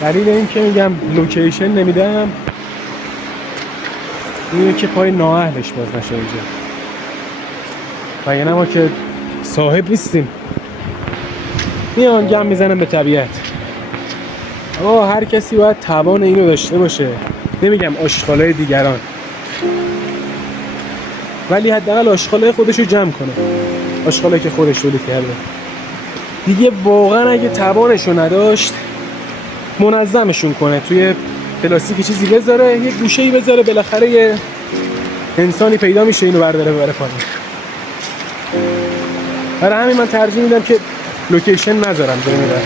دلیل این که میگم لوکیشن نمیدم اینه که پای نااهلش باز نشه اینجا و یعنی ما که صاحب نیستیم میان گم میزنم به طبیعت. هر کسی باید توان اینو داشته باشه، نمیگم آشغالای دیگران، ولی حداقل آشغالای خودشو جمع کنه، آشغالایی که خودش تولید کرده. دیگه واقعا اگه توانشو نداشت منظمشون کنه، توی پلاستیکی چیزی بذاره، یه گوشه‌ای بذاره، بالاخره یه انسانی پیدا میشه اینو برداره ببره پایین. برای همین من ترجیح میدم که لوکیشن نذارم بمیرم.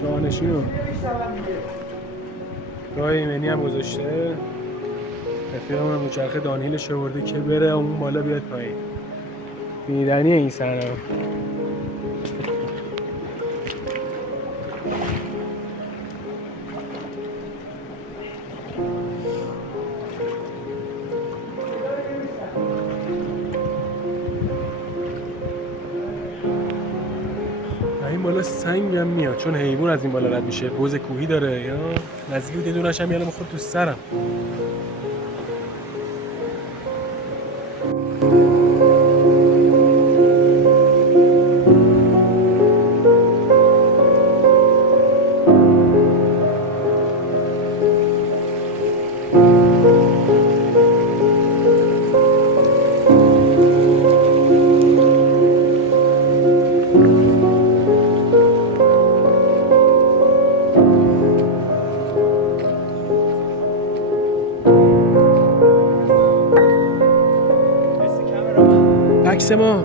شاهنشینو راه ایمنی هم گذاشته، رفیقم هم دوچرخه دانهیلش رو برده که بره اون بالا بیاد پایین. دیدنیه این صحنه. این بالا سنگ هم میاد چون حیوان از این بالا رد میشه، بز کوهی داره یا نزدیک بود، یه دونش هم یادم خورد تو سرم. عکس ما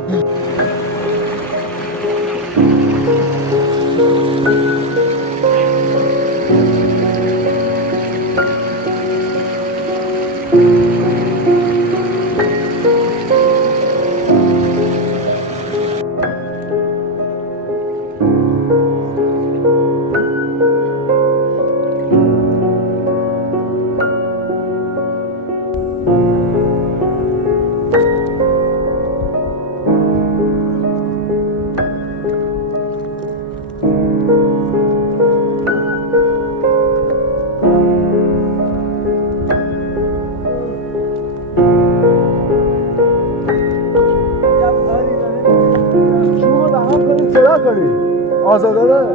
آزادانه